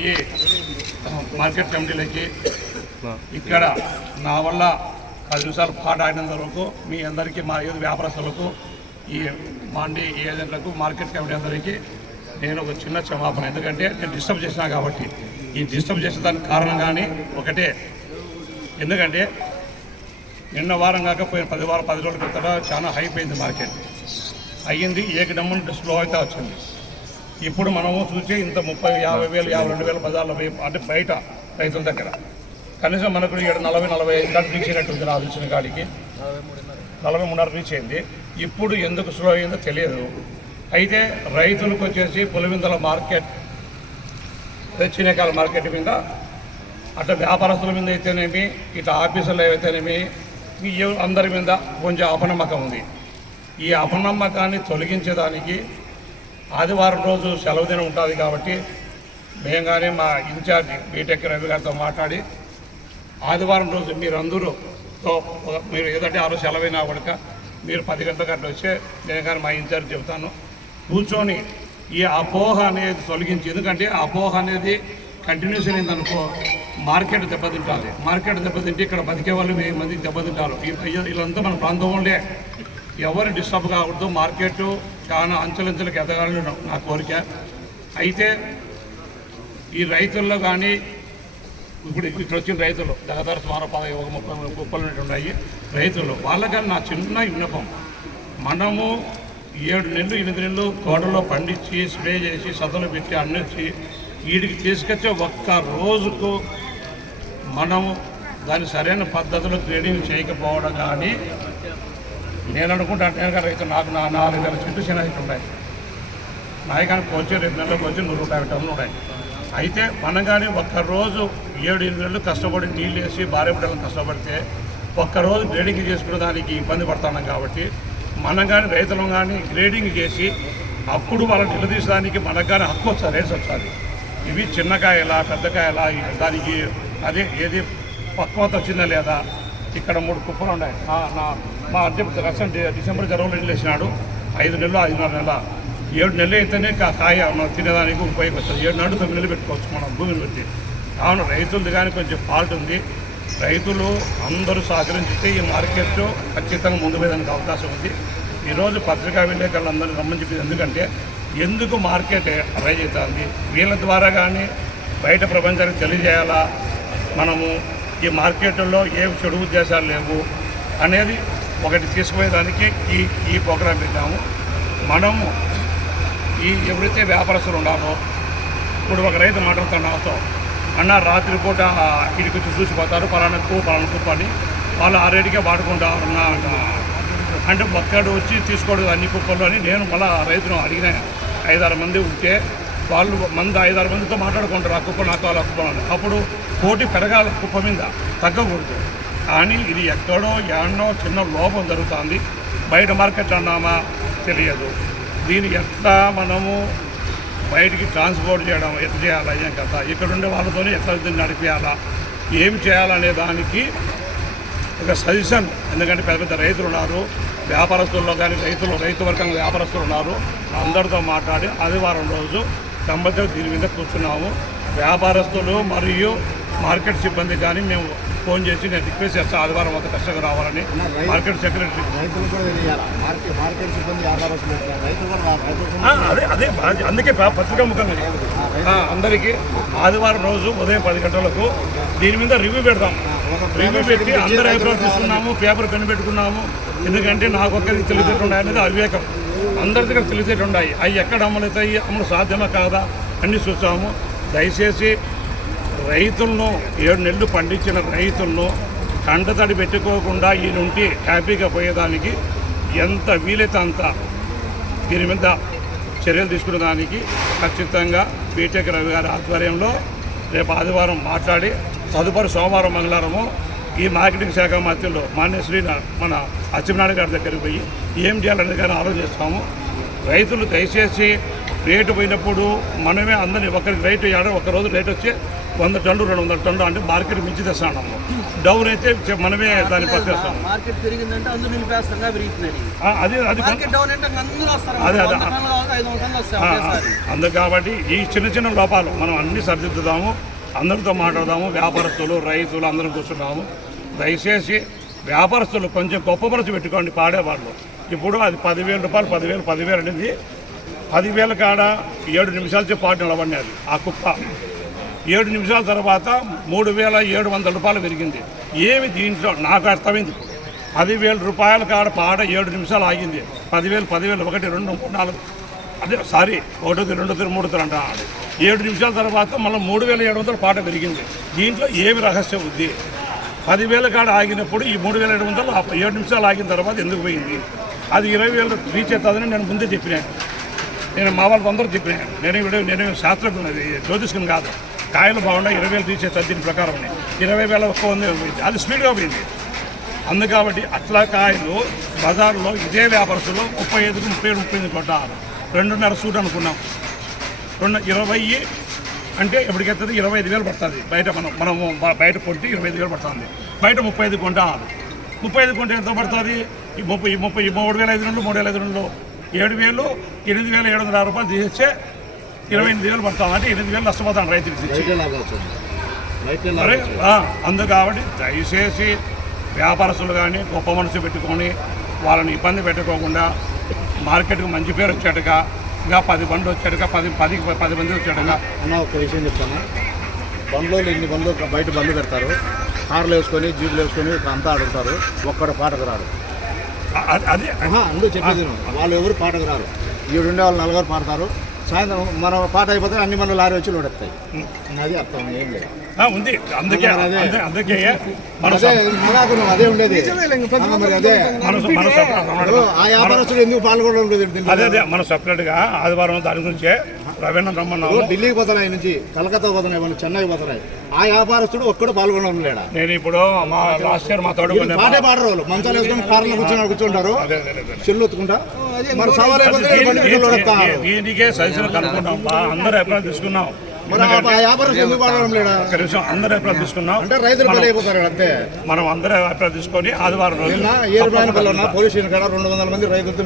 ఈ మార్కెట్ కమిటీలకి ఇక్కడ నా వల్ల పది నిమిషాలు పాట ఆడినంత వరకు మీ అందరికీ మా ఏదో వ్యాపారస్తులకు ఈ మాండి ఏజెంట్లకు మార్కెట్ కమిటీ అందరికీ నేను ఒక చిన్న క్షమాపణ. ఎందుకంటే నేను డిస్టర్బ్ చేసినా కాబట్టి. ఈ డిస్టర్బ్ చేసిన దానికి కారణం కానీ ఒకటే. ఎందుకంటే నిన్న వారం కాకపోయిన పది వారం పది రోజుల క్రితం చాలా హైప్ అయింది మార్కెట్. అయ్యింది ఏకడమ్మున స్లో అయితే వచ్చింది. ఇప్పుడు మనము చూసి ఇంత ముప్పై యాభై వేలు యాభై రెండు వేల బజార్లో అంటే బయట రైతుల దగ్గర. కనీసం మనకు ఇక్కడ నలభై నలభై ఐదు కాడికి రీచ్ అయినట్టుంది నాకు తెలిసిన కాడికి. నలభై మూడున్నర రీచ్ అయింది ఇప్పుడు ఎందుకు స్లో అయిందో తెలియదు. అయితే రైతులకు వచ్చేసి పులివిందల మార్కెట్ దక్షిణకాల మార్కెట్ మీద అట్లా వ్యాపారస్తుల మీద అయితేనేమి ఇట్లా ఆఫీసులు అయితేనేమి అందరి మీద కొంచెం అపనమ్మకం ఉంది. ఈ అపనమ్మకాన్ని తొలగించేదానికి ఆదివారం రోజు సెలవు దినం ఉంటుంది కాబట్టి మేము కానీ మా ఇన్ఛార్జి బీటెక్ రవి గారితో మాట్లాడి ఆదివారం రోజు మీరందరూతో ఒక- మీరు ఏదంటే ఆ రోజు సెలవైనా కూడా మీరు పది గంటల అట్లా వస్తే నేను కానీ మా ఇన్ఛార్జ్ చెబుతాను. కూర్చొని ఈ అపోహ అనేది తొలగించి ఎందుకంటే అపోహ అనేది కంటిన్యూస్ అయిందనుకో మార్కెట్ దెబ్బతింటాలి మార్కెట్ దెబ్బతింటే ఇక్కడ బతికే వాళ్ళు వెయ్యి మంది దెబ్బతింటారు. వీళ్ళంతా మన ప్రాంతంలోనే. ఎవరు డిస్టర్బ్ కాకూడదు. మార్కెట్ చాలా అంచులంచులకు ఎదగాలని నా- కోరిక. అయితే ఈ రైతుల్లో కానీ ఇప్పుడు ఇక్కడ వచ్చిన రైతులు దాదాపు సుమారు పదహైదు ఒక ముప్పై ముప్పలు ఉన్నాయి. రైతులు వాళ్ళకన్నా నా చిన్న విన్నపం మనము ఏడు నెలలు ఎనిమిది నెలలు తోటలో పండించి స్ప్రే చేసి సదలు పెట్టి అన్నిచ్చి వీడికి తీసుకొచ్చే ఒక్క రోజుకు మనము దాని సరైన పద్ధతిలో గ్రేడింగ్ చేయకపోవడం కానీ నేను అనుకుంటాను నేను రైతు నాకు నా నాలుగు వేల చెట్లు చిన్న ఉన్నాయి. నాయకానికి వచ్చి రెండు నెలలకు వచ్చి నూరు యాభై టన్నులు ఉన్నాయి. అయితే మనం కానీ ఒక్కరోజు ఏడు ఎనిమిది నెలలు కష్టపడి నీళ్ళు వేసి భార్య బిడ్డలను కష్టపడితే ఒక్కరోజు గ్రేడింగ్ చేసుకునే దానికి ఇబ్బంది పడుతున్నాం కాబట్టి మనం కానీ రైతులం కానీ గ్రేడింగ్ చేసి అప్పుడు వాళ్ళని నిలదీసడానికి మనకు కానీ హక్కు వస్తుంది రేట్స్ వస్తుంది ఇవి చిన్నకాయలా పెద్దకాయలా దానికి అదే ఏది పక్వత వచ్చిందా లేదా ఇక్కడ మూడు కుప్పలు ఉన్నాయి. నా మా అంటే రసం డిసెంబర్ జరవలో ఎండ్ చేసినాడు ఐదు నెలలు ఐదున్నర నెల ఏడు నెలలు అయితేనే కా- కాయ మనం తినేదానికి ఉపయోగపడుతుంది. ఏడు నెలలు తొమ్మిది నెలలు పెట్టుకోవచ్చు మనం భూమిని పెట్టి కావున రైతులది కానీ కొంచెం ఫాల్ట్ ఉంది. రైతులు అందరూ సహకరించితే ఈ మార్కెట్ ఖచ్చితంగా ముందు పోయేదానికి అవకాశం ఉంది. ఈరోజు పత్రికా విలేకరులందరూ రమ్మని చెప్పింది ఎందుకంటే ఎందుకు మార్కెట్ రైజ్ అవుతుంది? వీళ్ళ ద్వారా కానీ బయట ప్రపంచానికి తెలియజేయాలా? మనము ఈ మార్కెట్లో ఏ చెడు ఉద్దేశాలు లేవు అనేది ఒకటి తీసుకుపోయేదానికి ఈ ఈ ప్రోగ్రాం పెట్టాము. మనము ఈ ఎవరైతే వ్యాపారస్తులు ఉన్నారో ఇప్పుడు ఒక రైతు మాట్లాడుతాడు నాతో. అన్న రాత్రిపూట ఇడికి వచ్చి చూసిపోతారు పలానా కూ పలానా కుప్ప అని వాళ్ళు ఆ రేటుకే వాడకుండా అన్న అంటే ఒక్కడు వచ్చి తీసుకోడు అన్ని కుప్పలు అని నేను మళ్ళీ రైతును అడిగిన ఐదారు మంది ఉంటే వాళ్ళు మంది ఐదారు మందితో మాట్లాడుకుంటారు ఆ కుప్ప నాకు ఆ కుప్ప అప్పుడు పోటీ పెరగాల కుప్ప మీద తగ్గకూడదు. కానీ ఇది ఎక్కడో ఎన్నో చిన్న లోపం జరుగుతుంది. బయట మార్కెట్ అన్నామా తెలియదు. దీన్ని ఎట్లా మనము బయటికి ట్రాన్స్పోర్ట్ చేయడం ఎట్లా చేయాలా ఏం కథ? ఇక్కడ ఉండే వాళ్ళతోనే ఎట్లా దీన్ని నడిపించాలా ఏం చేయాలనే దానికి ఒక సజెషన్. ఎందుకంటే పెద్ద పెద్ద రైతులు ఉన్నారు. వ్యాపారస్తుల్లో కానీ రైతులు రైతు వర్గంలో వ్యాపారస్తులు ఉన్నారు. అందరితో మాట్లాడి ఆదివారం రోజు కంపల్సరీ దీని మీద కూర్చున్నాము. వ్యాపారస్తులు మరియు మార్కెట్ సిబ్బంది కానీ మేము ఫోన్ చేసి నేను రిక్వెస్ట్ చేస్తాను ఆదివారం అంత కష్టంగా రావాలని మార్కెట్ సెక్రటరీ అదే అదే అందుకే పత్రికా ముఖంగా అందరికీ ఆదివారం రోజు ఉదయం పది గంటలకు దీని మీద రివ్యూ పెడతాం రివ్యూ పెట్టి అందరి అభిప్రాయం తీసుకున్నాము పేపర్ పెన్ పెట్టుకున్నాము ఎందుకంటే నాకు ఒక్కరికి ఉన్నాయి అనేది అవివేకం. అందరి దగ్గర తెలివితేటలు ఉన్నాయి. అవి ఎక్కడ అమలవుతాయి? అమలు సాధ్యమా కాదా? అన్ని చూసాము. దయచేసి రైతులను ఏడు నెలలు పండించిన రైతులను కంటతడి పెట్టుకోకుండా ఈ నుండి హ్యాపీగా పోయేదానికి ఎంత వీలైతే అంత దీని మీద చర్యలు తీసుకునే దానికి ఖచ్చితంగా బీటెక్ రవి గారి ఆధ్వర్యంలో రేపు ఆదివారం మాట్లాడి తదుపరి సోమవారం మంగళవారము ఈ మార్కెటింగ్ శాఖ మధ్యలో మాన్య శ్రీ మన అచ్చెన్నాయుడు గారి దగ్గరికి పోయి ఏం చేయాలనేది కానీ ఆలోచిస్తాము రైతులు దయచేసి రేటు పోయినప్పుడు మనమే అందరినీ ఒకరికి రేటు ఒక రోజు రేట్ వచ్చి వంద టన్ను రెండు వందల టన్ను అంటే మార్కెట్ మించి తెస్తాము డౌన్ అయితే మనమే దాన్ని పట్టేస్తాము. మార్కెట్ పెరిగిందంటే అందరూ నిలిపేస్తాంగా పెరుగుతున్నాయి ఆ, అది అది అందరూ అదే, అదే. టన్నులు టన్నులు అందుకు కాబట్టి ఈ చిన్న చిన్న లోపాలు మనం అన్ని సరిదిద్దుదాము. అందరితో మాట్లాడదాము. వ్యాపారస్తులు రైతులు అందరం కూర్చున్నాము దయచేసి వ్యాపారస్తులు కొంచెం గొప్ప మనసు పెట్టుకోండి పాడేవాళ్ళు. ఇప్పుడు అది పదివేల రూపాయలు పదివేలు పదివేలు అనేది పదివేల కాడ ఏడు నిమిషాలతో పాటు నిలబడినది ఆ కుప్ప. ఏడు నిమిషాల తర్వాత మూడు వేల ఏడు వందల రూపాయలు పెరిగింది. ఏమి దీంట్లో నాకు అర్థమైంది ఇప్పుడు. పదివేల రూపాయల కాడ పాడ ఏడు నిమిషాలు ఆగింది. పదివేలు పదివేలు ఒకటి రెండు మూడు నాలుగు అదే సారీ ఒకటి రెండు తిరు మూడు తిరు అంటున్నాడు ఏడు నిమిషాల తర్వాత మళ్ళీ మూడు వేల ఏడు వందల పాట పెరిగింది. దీంట్లో ఏమి రహస్యం ఉంది? పదివేల కాడ ఆగినప్పుడు ఈ మూడు వేల ఏడు వందలు ఏడు నిమిషాలు ఆగిన తర్వాత ఎందుకు పోయింది? అది ఇరవై వేలు రీచ్ అవుతుందని నేను ముందే చెప్పినాను నేను మా వాళ్ళకి అందరూ చెప్పినాను నేను ఇప్పుడు నేను శాస్త్రం జ్యోతిష్కుని జ్యోతిష్కం కాదు. కాయలు బాగున్నాయి ఇరవై వేలు రీచ్ అవుతుంది దీని ప్రకారం ఇరవై వేల ఒక్క వంద పోయింది. అది స్పీడ్గా పోయింది. అందుకాబట్టి అట్లా కాయలు బజార్లో ఇదే వ్యాపారస్తులు ముప్పై ఐదుకు ముప్పై ఏడు ముప్పై ఎనిమిది కొట్టాలి రెండున్నర సూట్ అనుకున్నాం. రెండు ఇరవై అంటే ఎప్పటికెత్తది ఇరవై ఐదు వేలు పడుతుంది. బయట మనం మనము బయట కొంటే ఇరవై ఐదు వేలు పడుతుంది. బయట ముప్పై ఐదు కొంటారు ముప్పై ఐదు కొంటే ఎంత పడుతుంది? ఈ ముప్పై ముప్పై మూడు వేల ఐదు రెండు మూడు వేల ఐదు రెండు ఏడు వేలు ఎనిమిది వేల ఏడు వందల రూపాయలు తీసేస్తే ఇరవై ఎనిమిది వేలు పడుతుంది. అంటే ఎనిమిది వేలు నష్టపోతాను. రైతే మరి అందు కాబట్టి దయచేసి వ్యాపారస్తులు కానీ గొప్ప మనసు పెట్టుకొని వాళ్ళని ఇబ్బంది పెట్టుకోకుండా మార్కెట్కి మంచి పేరు వచ్చేట్టుగా ఇంకా పది బండ్లు వచ్చేట్టుగా పది పది పది మంది వచ్చేట్టుగా అన్న ఒక విషయం చెప్తాను. బండ్లో ఇన్ని బండ్లు బయట బండ్లు పెడతారు. కార్లు వేసుకొని జీపులు వేసుకొని అంతా అడుగుతారు. ఒక్కడు పాటకు రాడు అది ఆహా, అందు చెప్పేది. వాళ్ళు ఎవరు పాటకు రారు. ఈడుండే వాళ్ళు నలుగురు పాడతారు. సాయంత్రం మన పాట అయిపోతే అన్ని మన లారీ వచ్చి లోడెత్తాయి. అది అర్థం ఏం లేదు. ఆ, ఉంది. అందుకే అదే. అందే- అందుకే మన అదే మనాకు నువ్వు అదే ఉండేది. మరి అదే. ఆ వ్యాపారస్తుడు ఎందుకు పాల్గొనడం లేదు? అదే అదే మన సపరేట్గా ఆదివారం దాని గురించే రవీణ రమ్మన్నాము ఇప్పుడు ఢిల్లీకి పోతున్నాయి నుంచి కలకత్తా పోతున్నాయి మన చెన్నై పోతున్నాయి. ఆ వ్యాపారస్తుడు ఒక్కడు పాల్గొనడం లేడా నేను ఇప్పుడు మా లాస్ట్ ఇయర్ మా తోడు పాటే పాడరు వాళ్ళు. మంచాలు వేసుకొని కార్లో కూర్చొని కూర్చుంటారు. చెల్లు ఒత్తుకుంటా? మరి సవాల్ దీనికే సజెషన్ కనుక్కున్నాం అందరూ అభిప్రాయం తీసుకున్నాం. నిమిషం అందరూ అభిప్రాయం తీసుకున్నాం. అంటే రైతులు అంతే. మనం అందరూ అభిప్రాయం తీసుకొని ఆదివారం రోజు పోలీస్ రెండు వందల మంది రైతులతో